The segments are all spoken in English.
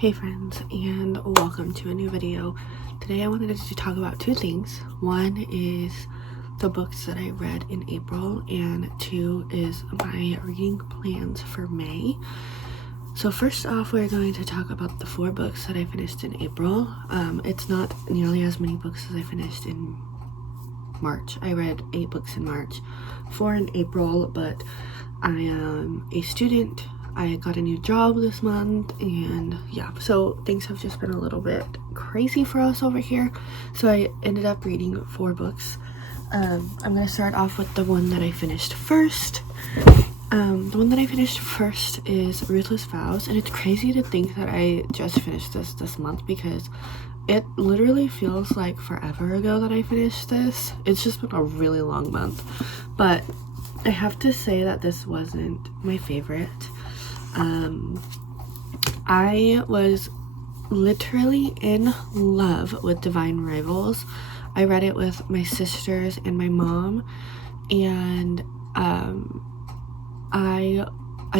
Hey friends, and welcome to a new video. Today I wanted to talk about two things. One is the books that I read in April, and two is my reading plans for May. So first off, we're going to talk about the 4 books that I finished in April. It's not nearly as many books as I finished in March. I read 8 books in March, 4 in April, but I am a student. I got a new job this month, and yeah, so things have just been a little bit crazy for us over here. So I ended up reading 4 books. I'm gonna start off with the one that I finished first. The one that I finished first is Ruthless Vows, and it's crazy to think that I just finished this month because it literally feels like forever ago that I finished this. It's just been a really long month, but I have to say that this wasn't my favorite. I was literally in love with Divine Rivals. I read it with my sisters and my mom, and I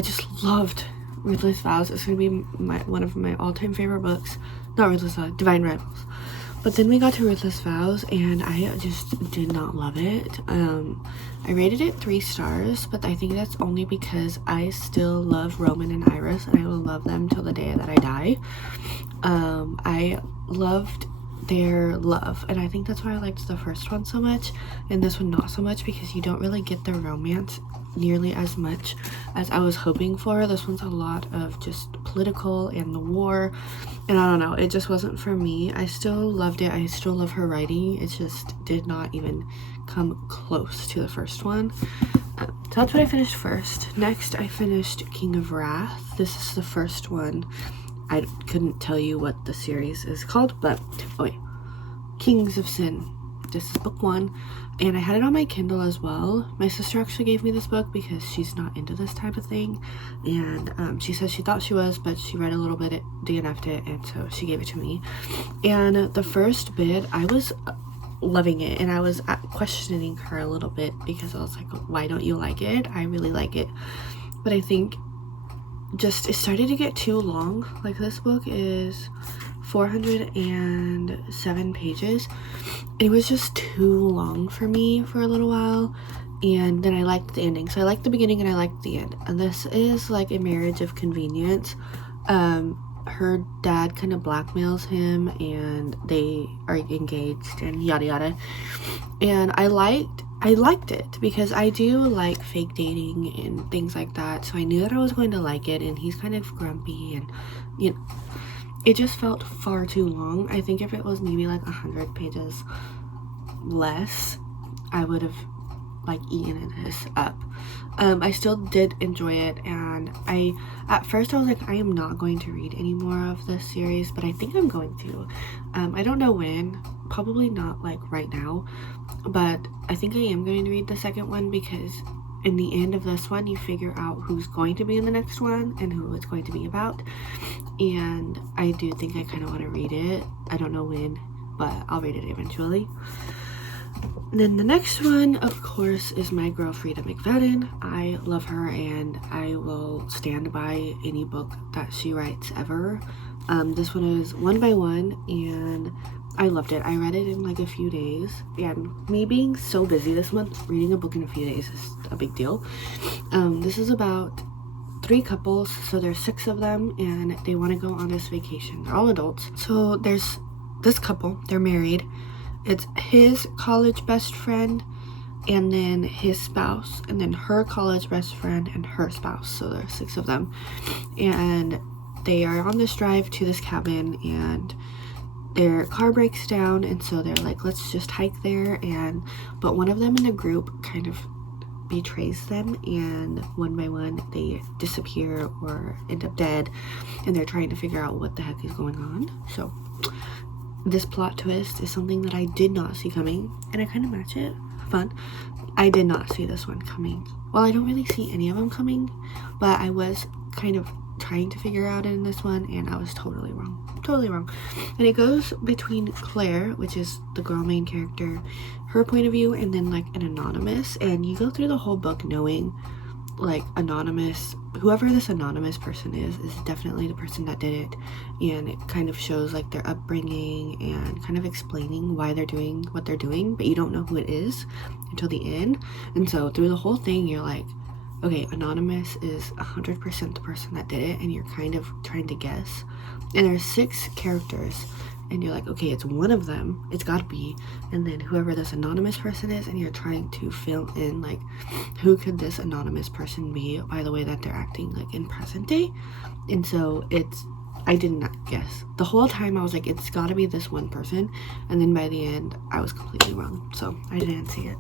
just loved Ruthless Vows. It's gonna be one of my all-time favorite books. Not Ruthless Vows, Divine Rivals. But then we got to Ruthless Vows, and I just did not love it. I rated it 3 stars, but I think that's only because I still love Roman and Iris, and I will love them till the day that I die. I loved their love, and I think that's why I liked the first one so much, and this one not so much, because you don't really get the romance nearly as much as I was hoping for. This one's a lot of just political and the war, and I don't know, it just wasn't for me. I still loved it. I still love her writing. It just did not even come close to the first one. So that's what I finished first. Next, I finished King of Wrath. This is the first one. I couldn't tell you what the series is called, but oh wait, Kings of Sin. This is book 1, and I had it on my Kindle as well. My sister actually gave me this book because she's not into this type of thing, and she said she thought she was, but she read a little bit, DNF'd it, and so she gave it to me. And the first bit, I was loving it, and I was questioning her a little bit because I was like, why don't you like it? I really like it, but I think just it started to get too long. Like, this book is 407 pages. It was just too long for me for a little while, and then I liked the ending. So I liked the beginning and I liked the end, and this is like a marriage of convenience. Her dad kind of blackmails him, and they are engaged and yada yada, and I liked it because I do like fake dating and things like that, so I knew that I was going to like it. And he's kind of grumpy, and you know, it just felt far too long. I think if it was maybe like 100 pages less, I would have like eaten this up. I still did enjoy it, and at first I was like, I am not going to read any more of this series, but I think I'm going to. I don't know when, probably not like right now, but I think I am going to read the second one, because in the end of this one you figure out who's going to be in the next one and who it's going to be about, and I do think I kind of want to read it. I don't know when, but I'll read it eventually. And then the next one, of course, is my girl Freida McFadden. I love her, and I will stand by any book that she writes ever. This one is One by One, and I loved it. I read it in like a few days, and me being so busy this month, reading a book in a few days is a big deal. This is about 3 couples, so there's 6 of them, and they want to go on this vacation. They're all adults. So there's this couple, they're married. It's his college best friend, and then his spouse, and then her college best friend and her spouse. So there's 6 of them, and they are on this drive to this cabin, and their car breaks down, and so they're like, let's just hike there. But one of them in the group kind of betrays them, and one by one they disappear or end up dead, and they're trying to figure out what the heck is going on. So this plot twist is something that I did not see coming, and I kind of match it. Fun. I did not see this one coming. Well, I don't really see any of them coming, but I was kind of trying to figure out in this one, and I was totally wrong. And it goes between Claire, which is the girl main character, her point of view, and then like an anonymous, and you go through the whole book knowing like anonymous, whoever this anonymous person is definitely the person that did it, and it kind of shows like their upbringing and kind of explaining why they're doing what they're doing, but you don't know who it is until the end. And so through the whole thing you're like, okay, anonymous is 100% the person that did it, and you're kind of trying to guess. And there's 6 characters, and you're like, okay, it's one of them, it's gotta be, and then whoever this anonymous person is, and you're trying to fill in like who could this anonymous person be by the way that they're acting like in present day. And so I did not guess the whole time. I was like, it's gotta be this one person, and then by the end I was completely wrong, so I didn't see it.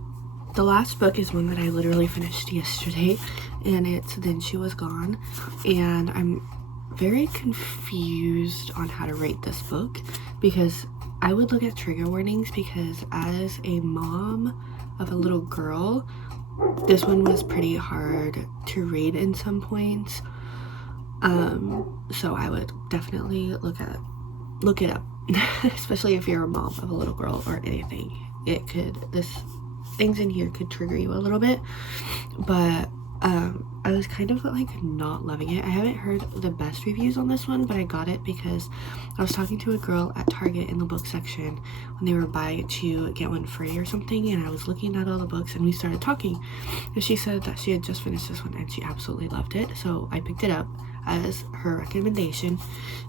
The last book is one that I literally finished yesterday, and it's Then She Was Gone, and I'm very confused on how to rate this book because I would look at trigger warnings, because as a mom of a little girl, this one was pretty hard to read in some points. So I would definitely look it up, especially if you're a mom of a little girl or anything. Things in here could trigger you a little bit, but I was kind of like not loving it. I haven't heard the best reviews on this one, but I got it because I was talking to a girl at Target in the book section when they were buy 2 get 1 free or something, and I was looking at all the books and we started talking, and she said that she had just finished this one and she absolutely loved it, so I picked it up as her recommendation,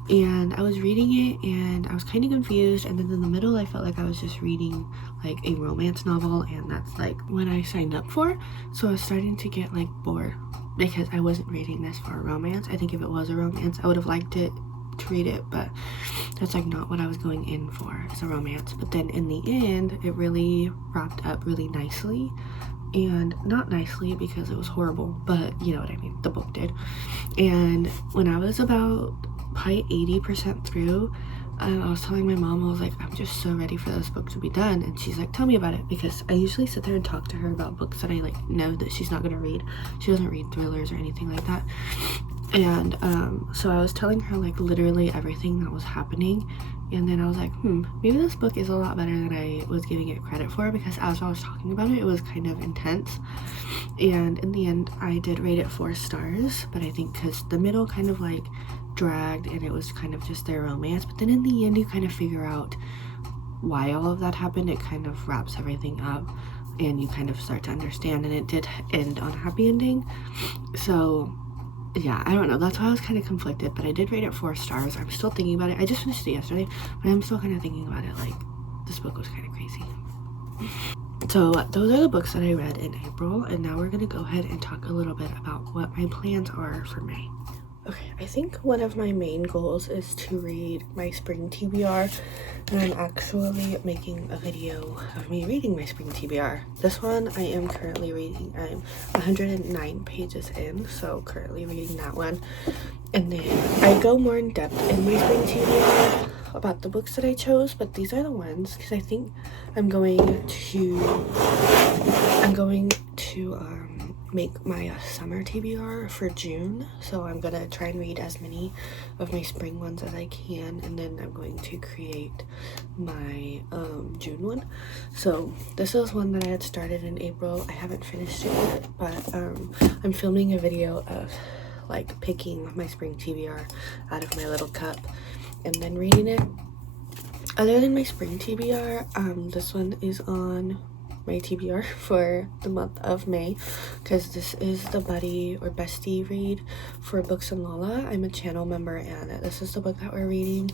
and I was reading it and I was kind of confused, and then in the middle I felt like I was just reading like a romance novel, and that's like what I signed up for. So I was starting to get like bored because I wasn't reading this for a romance. I think if it was a romance I would have liked it to read it, but that's like not what I was going in for, as a romance. But then in the end it really wrapped up really nicely, and not nicely because it was horrible, but you know what I mean, the book did. And when I was about probably 80% through, I was telling my mom, I was like, I'm just so ready for this book to be done, and she's like, tell me about it, because I usually sit there and talk to her about books that I like know that she's not gonna read. She doesn't read thrillers or anything like that. And so I was telling her like literally everything that was happening, and then I was like, maybe this book is a lot better than I was giving it credit for, because as I was talking about it, it was kind of intense. And in the end I did rate it 4 stars, but I think because the middle kind of like dragged and it was kind of just their romance, but then in the end you kind of figure out why all of that happened. It kind of wraps everything up and you kind of start to understand, and it did end on a happy ending. So yeah, I don't know, that's why I was kind of conflicted, but I did rate it 4 stars. I'm still thinking about it. I just finished it yesterday, but I'm still kind of thinking about it. Like, this book was kind of crazy. So those are the books that I read in April, and now we're gonna go ahead and talk a little bit about what my plans are for May. Okay, I think one of my main goals is to read my spring TBR, and I'm actually making a video of me reading my spring TBR. This one I am currently reading. I'm 109 pages in, so currently reading that one. And then I go more in depth in my spring TBR about the books that I chose, but these are the ones because I think I'm going to make my summer TBR for June, so I'm gonna try and read as many of my spring ones as I can, and then I'm going to create my June one. So this is one that I had started in April. I haven't finished it yet, but I'm filming a video of like picking my spring TBR out of my little cup and then reading it. Other than my spring TBR, this one is on my TBR for the month of May, because this is the buddy or bestie read for Books and Lala. I'm a channel member, and this is the book that we're reading.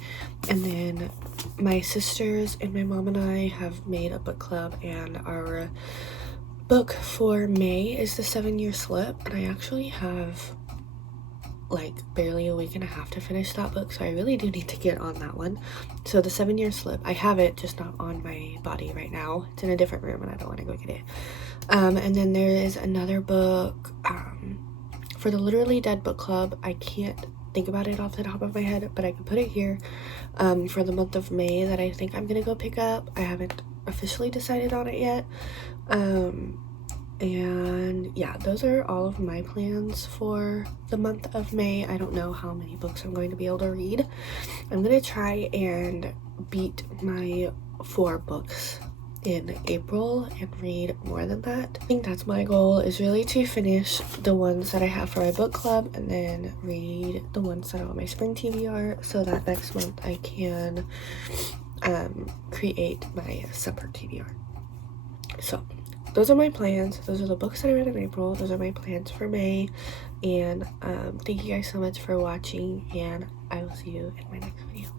And then my sisters and my mom and I have made a book club, and our book for May is The 7-Year Slip, and I actually have like barely a week and a half to finish that book, so I really do need to get on that one. So The 7-Year Slip, I have it, just not on my body right now. It's in a different room and I don't want to go get it. And then there is another book for the Literally Dead book club. I can't think about it off the top of my head, but I can put it here for the month of May that I think I'm gonna go pick up. I haven't officially decided on it yet. And yeah, those are all of my plans for the month of May. I don't know how many books I'm going to be able to read. I'm gonna try and beat my 4 books in April and read more than that. I think that's my goal, is really to finish the ones that I have for my book club and then read the ones that are on my spring TBR so that next month I can create my summer TBR. So those are my plans. Those are the books that I read in April. Those are my plans for May. And thank you guys so much for watching, and I will see you in my next video.